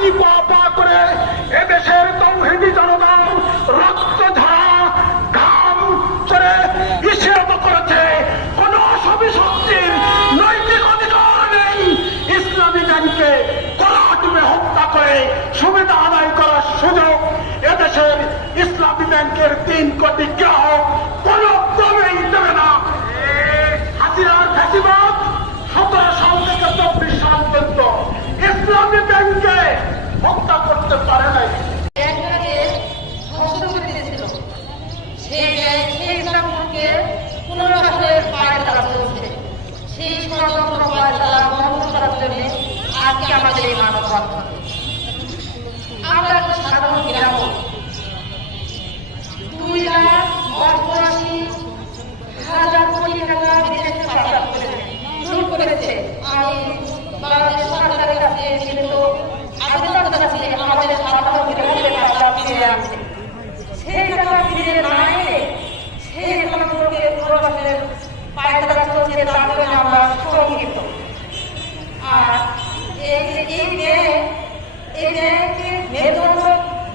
মাটি পা পা করে এদেশের তৌহিদি জনতা রক্ত ঝরা ঘাম চড়ে ইসলাম করেছে। কোন অভিশক্তির নৈতিক অধিকার নেই ইসলামী ব্যাংককে কলাটুমে হত্যা করে সুবিধা আদায় করার সুযোগ এদেশের ইসলামী ব্যাংকের 3 কোটি গ্রাহক কোন দমেই দেবে না। হাসিনার ফ্যাসিবাদ 17 সাল থেকে 24 সাল পর্যন্ত ইসলামী ব্যাংকে হত্যা করতে পারে নাই। সেই ষড়যন্ত্র বন্ধ করার জন্য আজকে আমাদের এই মানববন্ধন। আমরা সাধারণ গ্রাহক 2,88,000 কোটি টাকা বিদেশে পাচার করেছে। আমি বাংলাদেশ সরকারের কাছে কিন্তু আবেদন জানাচ্ছি আমাদের সাধারণ গ্রাহকের টাকা ফিরে আনতে। সেই টাকা ফিরে না এনে সেই টাকাগুলোকে প্রবাসীদের পায়তারা চলছে, তার জন্য আমরা শঙ্কিত। আর এই ব্যাংকের মেরুদণ্ড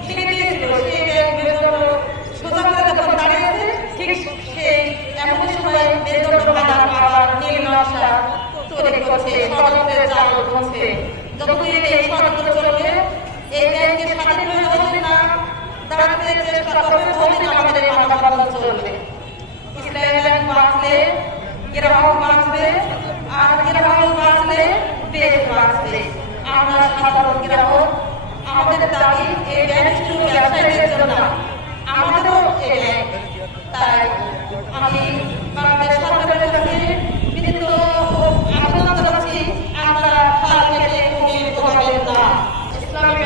ভেঙে দিয়েছিল, সেই ব্যাংক মেরুদণ্ড সোজা যখন দাঁড়িয়েছে ঠিক সেই এমন সময় মেরুদণ্ড আবার নীল নকশা তৈরি করছে, ষড়যন্ত্রের জাল বুনছে। যতদিন এই ষড়যন্ত্র চলবে এই ব্যাংকের স্বাধীনভাবে হবে না, দাঁড়াতে চেষ্টা করবে, ততদিন আমাদের এই মানববন্ধন চলবে। ইসলামী ব্যাংক বাঁচলে গ্রাহক বাঁচবে, আর গ্রাহক বাঁচলে দেশ বাঁচবে। আমরা সাধারণ গ্রাহক, আমাদের দাবি এই ব্যাংক শুধু ব্যবসায়ীদের জন্য না, আমাদেরও এই ব্যাংক। তাই আমি বাংলাদেশ সরকারের কাছে বিনীত আবেদন জানাচ্ছি, আমরা খাল কেটে কুমির ধরবেন না। ইসলামী